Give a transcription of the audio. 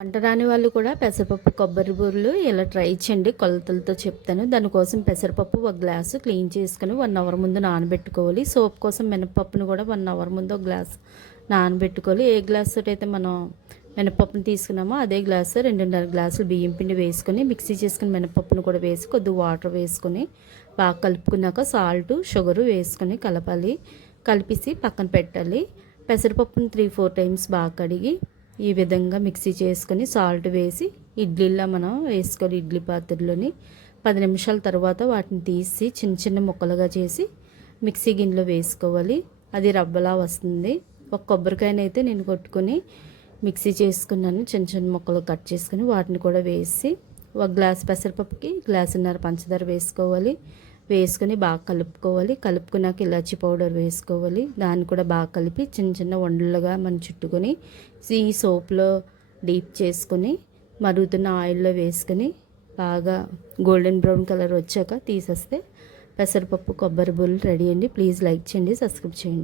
వంట రాని వాళ్ళు కూడా పెసరపప్పు కొబ్బరి బూరెలు ఇలా ట్రై చేయండి. కొలతలతో చెప్తాను. దానికోసం పెసరపప్పు ఒక గ్లాసు క్లీన్ చేసుకుని వన్ అవర్ ముందు నానబెట్టుకోవాలి. సోప్ కోసం మినపప్పును కూడా వన్ అవర్ ముందు ఒక గ్లాస్ నానబెట్టుకోవాలి. ఏ గ్లాస్ అయితే మనం మినపప్పును తీసుకున్నామో అదే గ్లాసు రెండున్నర గ్లాసులు బియ్యం పిండి వేసుకొని మిక్సీ చేసుకుని మినపప్పును కూడా వేసి కొద్ది వాటర్ వేసుకొని బాగా కలుపుకున్నాక సాల్ట్ షుగరు వేసుకొని కలపాలి. కలిపేసి పక్కన పెట్టాలి. పెసరపప్పును త్రీ ఫోర్ టైమ్స్ బాగా కడిగి ఈ విధంగా మిక్సీ చేసుకొని సాల్ట్ వేసి ఇడ్లీలా మనం వేసుకోవాలి ఇడ్లీ పాత్రలోని పది నిమిషాల తర్వాత వాటిని తీసి చిన్న చిన్న ముక్కలుగా చేసి మిక్సీ గిన్నెలో వేసుకోవాలి. అది రవ్వలా వస్తుంది. ఒక కొబ్బరికాయనైతే నేను కొట్టుకొని మిక్సీ చేసుకున్నాను. చిన్న చిన్న ముక్కలు కట్ చేసుకుని వాటిని కూడా వేసి ఒక గ్లాస్ పెసరపప్పుకి గ్లాసున్నర పంచదార వేసుకోవాలి. వేసుకొని బాగా కలుపుకోవాలి. కలుపుకున్నాక ఇలాచి పౌడర్ వేసుకోవాలి. దాన్ని కూడా బాగా కలిపి చిన్న చిన్న వండలుగా మనం చుట్టుకొని ఈ సోప్లో డీప్ చేసుకొని మరుగుతున్న ఆయిల్లో వేసుకొని బాగా గోల్డెన్ బ్రౌన్ కలర్ వచ్చాక తీసేస్తే పెసరపప్పు కొబ్బరి బుల్ రెడీ అండి. ప్లీజ్ లైక్ చేయండి సబ్స్క్రైబ్ చేయండి.